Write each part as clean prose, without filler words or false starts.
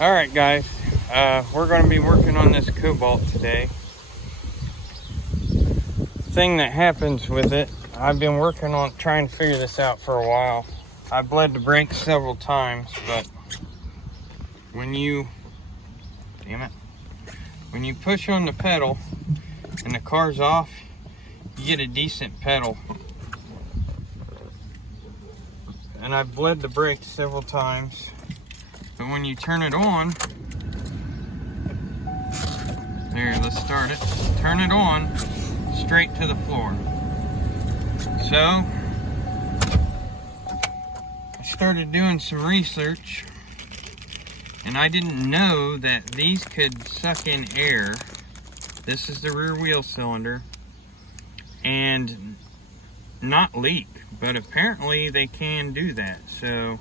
Alright guys, we're going to be working on this Cobalt today. Thing that happens with it, I've been working on trying to figure this out for a while. I bled the brakes several times, but when you push on the pedal and the car's off, you get a decent pedal. And I've bled the brakes several times, but when you turn it on, there, let's start it. Turn it on, straight to the floor. So, I started doing some research, and I didn't know that these could suck in air. This is the rear wheel cylinder, and not leak, but apparently they can do that. So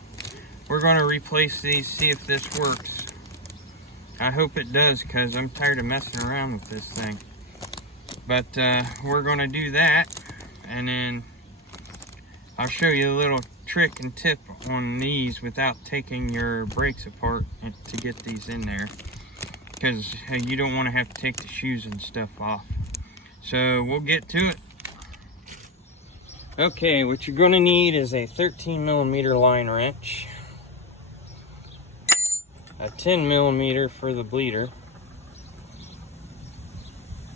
we're going to replace these, see if this works. I hope it does, because I'm tired of messing around with this thing. But we're going to do that, and then I'll show you a little trick and tip on these without taking your brakes apart to get these in there, because you don't want to have to take the shoes and stuff off. So we'll get to it. Okay, what you're going to need is a 13mm line wrench, a 10mm for the bleeder.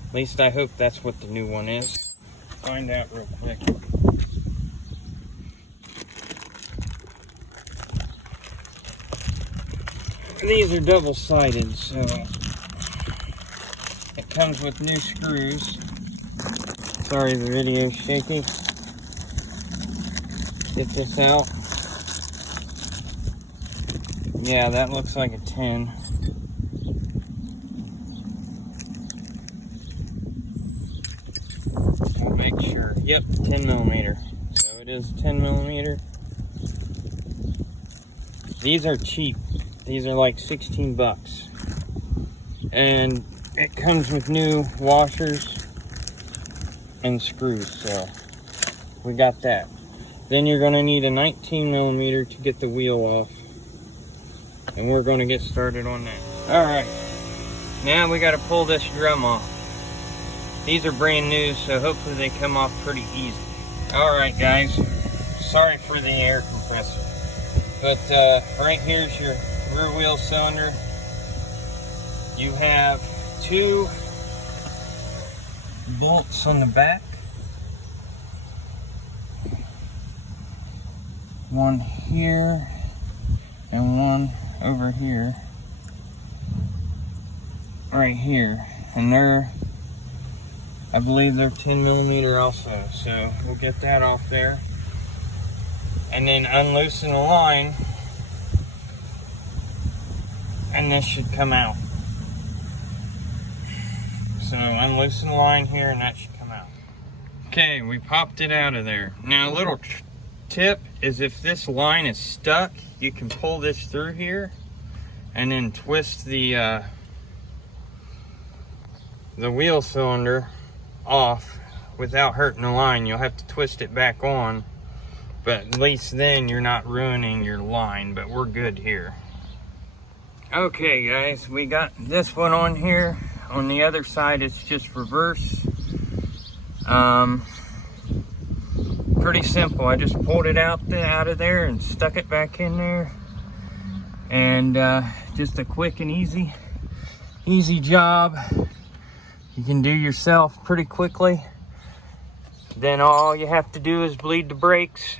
At least I hope that's what the new one is. Find out real quick. These are double-sided, so it comes with new screws. Sorry, the video's shaky. Get this out. Yeah, that looks like a 10. I'll make sure. Yep, 10mm. So it is 10mm. These are cheap. These are like 16 bucks. And it comes with new washers and screws, so we got that. Then you're going to need a 19mm to get the wheel off. And we're going to get started on that. Alright, now we got to pull this drum off. These are brand new, so hopefully they come off pretty easy. Alright guys, sorry for the air compressor. But right here's your rear wheel cylinder. You have two bolts on the back. One here and one over here, right here, and I believe they're 10mm also, so we'll get that off there, and then unloosen the line, and this should come out. So unloosen the line here, and that should come out. Okay, we popped it out of there. Now a little tip is, if this line is stuck, you can pull this through here and then twist the wheel cylinder off without hurting the line. You'll have to twist it back on, but at least then you're not ruining your line. But we're good here. Okay guys, we got this one on here. On the other side it's just reverse. Pretty simple. I just pulled it out of there and stuck it back in there, and just a quick and easy job. You can do yourself pretty quickly. Then all you have to do is bleed the brakes,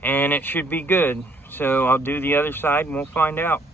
and it should be good. So I'll do the other side and we'll find out.